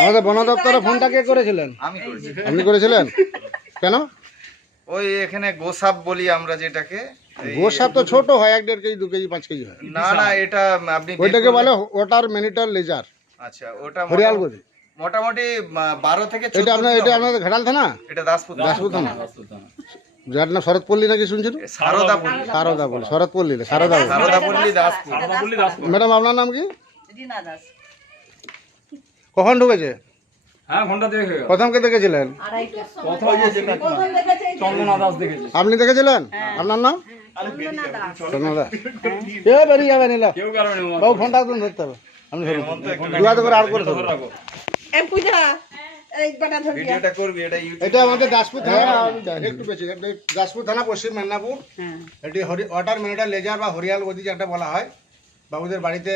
আমাদের বন দপ্তরে ফোনটা কে করেছিলেন? আমি আপনি করেছিলেন? কেন? ওই এখানে গোসাপ বলি আমরা যেটাকে গোসাপ তো ছোট হয় এক দেড় কেজি দু কেজি পাঁচ কেজি হয়। না না এটা আপনি ওইটাকে বলে ওয়াটার মিনিটার লেজার। আচ্ছা ওটা হরিয়াল মোটামুটি- মোটামুটি বারো থেকে এটা আপনার এটা। আপনাদের ঘাটাল থানা? এটা দাসপুর দাসপুর থানা। যার নাম শরৎপল্লী নাকি শুনছেন? সারদা পল্লী বল শরৎপল্লী না, সারদা বল সারদা পল্লী দাসপুর। ম্যাডাম আপনার নাম কি? রীনা দাস। কখন ঢুকেছে? হ্যাঁ হয়ে দেখেছিলেন? দেখেছি। আপনি দেখেছিলেন? আপনার নাম? চন্দনা দাস। ধন্যবাদ এ বেরিয়ে যাবেন এলা কেউ কারণে বাবু ফোনটা একদম ধরতে হবে। আপনি ধরুন। করে আর করে ধরুন। এটা আমাদের দাসপুর থানা। একটু বেশি এটা দাসপুর থানা পশ্চিম মেদিনীপুর। হ্যাঁ। এটি হরি ওয়াটার মিনিটার লেজার বা হরিয়াল গদি যেটা বলা হয়। বাবুদের বাড়িতে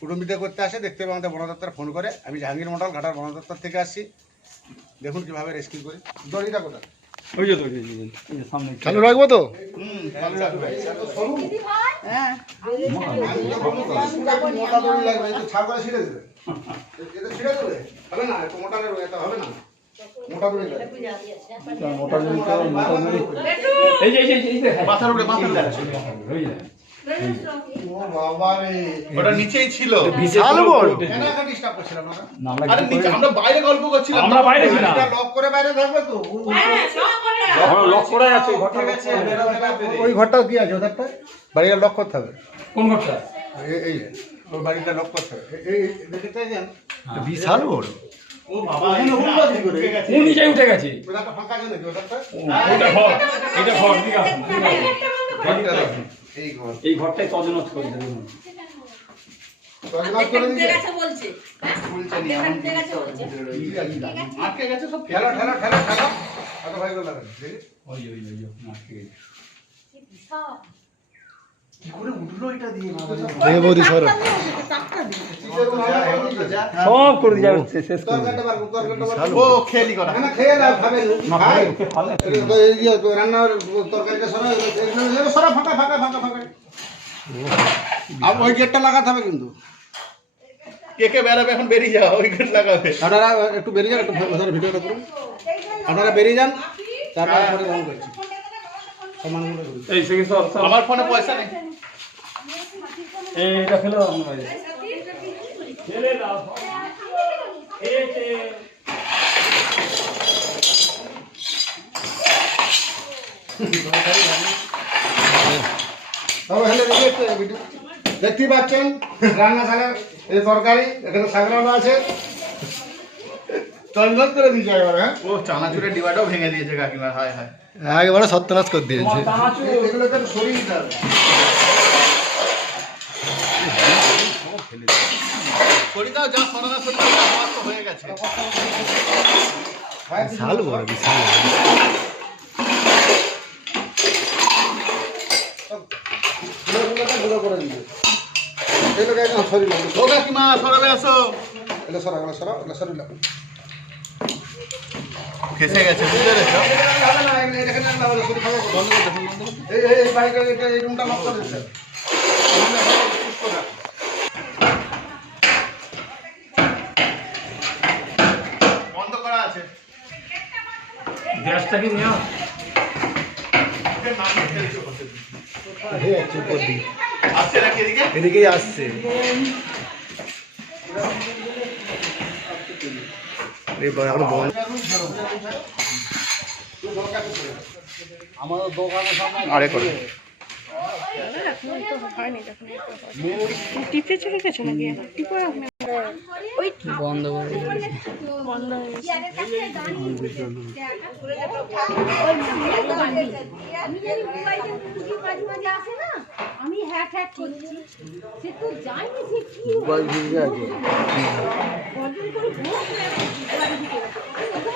কুটুম্বিতে করতে আসে দেখতে হবে আমাদের বন দপ্তর ফোন করে। আমি জাহাঙ্গীর মন্ডল ঘাটার বন দপ্তর থেকে আসছি। দেখুন কীভাবে রেস্কিউ করি। দড়িটা কোথায়? ওই যে সামনে। চালু রাখব তো? হ্যাঁ। মোটা দড়ি লাগবে একটু ছিঁড়ে দেবে। এটা ছিঁড়ে দেবে? হবে না একটু মোটা নেবে এটা হবে না। মোটা দড়ি লাগবে মোটা জমি তো মোটা জমি এই যে এই যে এই যে মাথার উপরে মাথার উপরে ওই যে ও বাবা রে ওটা নিচেই ছিল। বিশাল বড়। কেন একা ডিস্টার্ব করছিলাম না না, আমরা আরে কি নিচে করি? আমরা বাইরে গল্প করছিলাম। আমরা বাইরে ছিলাম। লক করে বাইরে থাকবে তো? লক করে আছে। ঘরটা গেছে, করা আছে। বেরোবে না বেরিয়ে। ওই ঘরটা কি আছে ওদেরটা বাড়িটা লক করতে হবে। কোন ঘরটা? এই- এই বাড়িটা লক করতে হবে। এই- দেখতে বিশাল বড়? ও নিচে উঠে গেছে। ওদেরটা ফাঁকা আছে নাকি ওদেরটা ঘর এটা ঘর ঠিক আছে। এই ঘর। এই ঘরটাই তজনত করে দেবে। আটকে গেছে সব। ঠেলো, ঠেলা ঠেলা ঠেলা। করে লাগান, দেখি। ওই কি করে উঠল এটা দিয়ে? যা। সব করে দিয়ে যাবে শেষ করে। ও খেলি করা না, খেয়ে খাবে। খায়। এই তো এই যে, তো রান্নার তরকারিটা সরা, সরা, ফাঁকা, ফাঁকা, ফাঁকা, ফাঁকা। আর ওই গেটটা লাগাতে হবে কিন্তু। কে কে বেরাবে এখন বেরিয়ে যাও ওই গেট লাগাবে। আপনারা একটু বেরিয়ে যান একটু ভেতরে ভিডিওটা করুন। আপনারা বেরিয়ে যান তারপরে পরে ফোন করছি আমার ফোনে পয়সা নেই। এইটা ফেলে দাও আমরা এই। ফেলে দাও এই যে তবে হেলে দেখি একটু ভিডিও দেখতেই পাচ্ছেন রান্নাশালের এই তরকারি এখানে সাগরানো আছে চঞ্চল করে দিয়েছে এবার হ্যাঁ ও চানাচুরের ডিবাটাও ভেঙে দিয়েছে কাকিমা হায় হায় একেবারে সত্যনাশ করে তোমার চানাচুর এগুলো তো সরিয়ে দিতে হবে করি দাও যা সরানা সরি দাও, আমার তো হয়ে গেছে বিশাল বড় বিশাল গুঁড়ো করে দিবে এগুলোকে একদম সরিয়ে লাগবে ও কাকিমা সরাবে আসো এগুলো সরা এগুলো সরা এগুলো সরিয়ে লাগবে ফেসে গেছে বুঝতে পেরেছ। এই এই এই এটা এই রুমটা লক করে দিতে হবে। বন্ধ করা আছে গ্যাসটা এদিকেই আসছে আমাদের দোকানের সামনে আরে করে। টিপে চলে গেছে নাকি? টিপে রাখবে বন্ধ করে বন্ধ আমি হ্যাট হ্যাট করছি সে তো জানি সে কি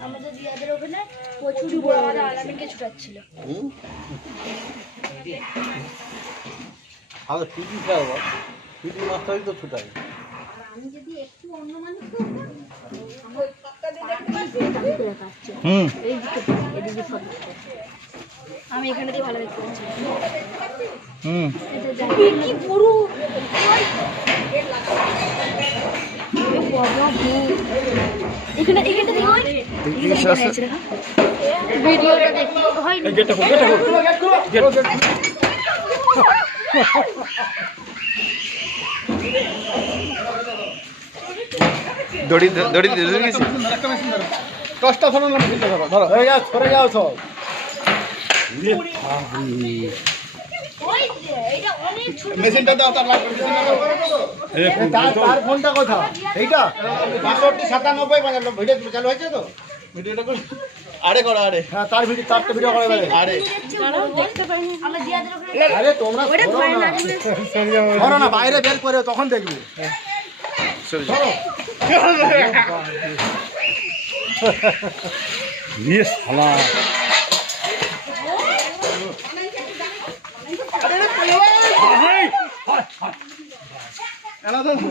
আমাদের দিয়াদের ওখানে প্রচুর বড় আমাদের আলামিনকে ছুটাচ্ছিল আমাদের পিটি খেলা পিটি মাস্টারই তো ছুটাই আমি যদি একটু অন্য মানুষ হুম। আমি এখানে দিয়ে ভালো দেখতে পাচ্ছি। হুম। কি বড় ভিডিওটা দেখতে হয়নি। দড়ি দড়ি দড়ি গেছে। দশটা ধরো না ধরো ধরো। হয়ে যাও সরে যাও সব। ওই যে, এটা অনেক ছোট মেশিনটা দাও। তার লাগবে তার তার ফোনটা কোথা এইটা? বাষট্টি সাতানব্বই ভিডিও চালু হয়েছে তো? ভিডিওটা কর আরে করো আরে। হ্যাঁ তার ভিডিও তারটা ভিডিও করে দেবে আরে। তোমরা ধরো না। বাইরে বের করে তখন দেখবি।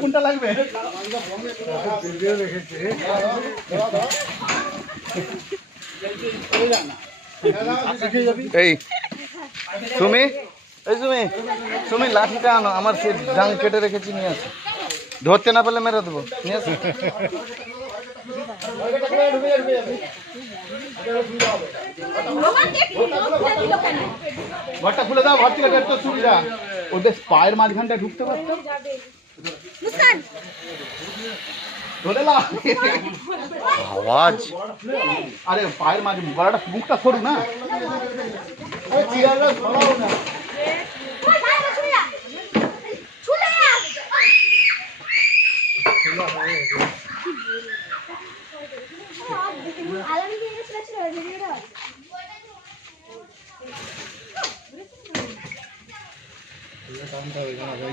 কোনটা লাগবে? এই সুমি? এই সুমি সুমি লাঠিটা আনো আমার সে ডাং কেটে রেখেছি নিয়ে আসো। ধরতে না পারলে মেরে দেবো নিয়ে আসো। ঘরটা খুলে দাও ঘর থেকে ওদের পায়ের মাঝখানটা ঢুকতে পারতো? ধরে না আওয়াজ। আরে পায়ের মাঝে গলাটা মুখটা সরু না? চেয়ারটা সরাও না আলাদা দিয়ে গেছিল ভিডিওটা একটা পা গলাতে হবে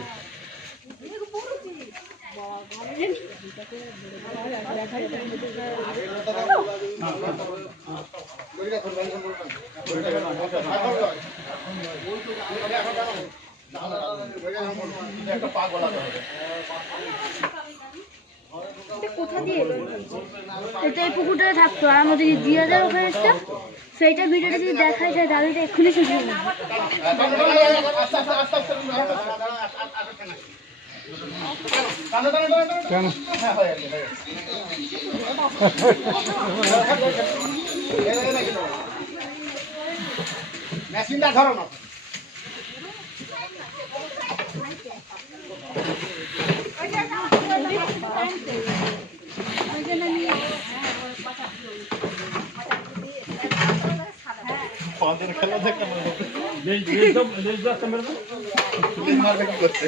কোথা দিয়ে পুকুরটায় থাকতো আর আমাদের এই দিয়াদের ওখানে একটা সেইটা ভিডিওটা যদি দেখাই যায় তাহলে এটা এক্ষুনি শেষ হয়ে কেন? হ্যাঁ হয়ে হয়ে। মেশিনটা ধরো না। পাঁচের খেলা দেখতে মারবে কি করতে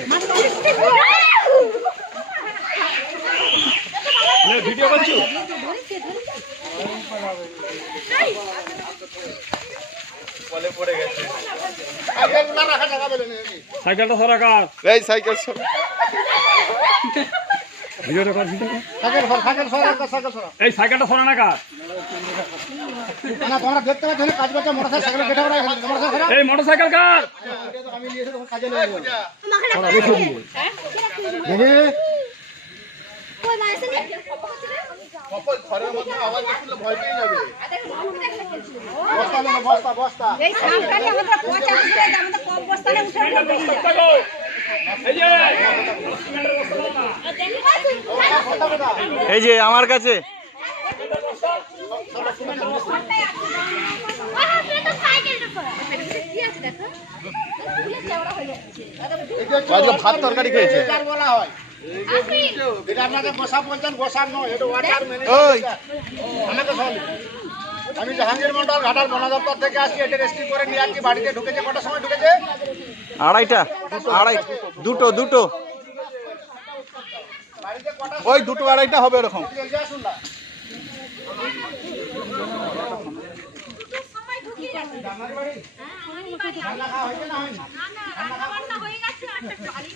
ভিডিও করছ? সাইকেলটা সরা কার এই সাইকেল ভিডিওটা কর ভিডিও সাইকেল সর সাইকেল সর সাইকেল সর এই সাইকেলটা সরা না কার? না তোমরা দেখতে পাচ্ছ না কাজ করছে মোটরসাইকেল মোটরসাইকেল এই মোটর সাইকেল কার? আমি নিয়ে এসে তখন কাজে লেগে যাব কই মাইছে নি। কপাল ঘরের মধ্যে আওয়াজ শুনলে ভয় পেয়ে যাবে বস্তা নেব, বস্তা বস্তা এই সামটাকে আমাদের পচা দিতে আমাদের কম বস্তানে উঠে উঠে বেরিয়ে যায়। দেখো এই যে এই যে আমার কাছে আহা তুই তো সাইকেলটা কর কি আছে দেখো ফুলে চওড়া হয়ে যাচ্ছে আজকে ভাত তরকারি খেয়েছে। বলা হয়। আমি জাহাঙ্গীর মন্ডল ঘাটার বন দপ্তর থেকে আসছি এটা রেস্কিউ করে নিয়ে আসছি বাড়িতে ঢুকেছে কটার সময় ঢুকেছে? আড়াইটা আড়াই দুটো দুটো। ওই দুটো আড়াইটা হবে এরকম জলদি আসুন না সময় ঢুকিয়ে যাচ্ছে হ্যাঁ অনেক বাড়ি রান্না খাওয়া হয়েছে না হয়নি? রান্না বান্না হয়ে গেছে গাড়ি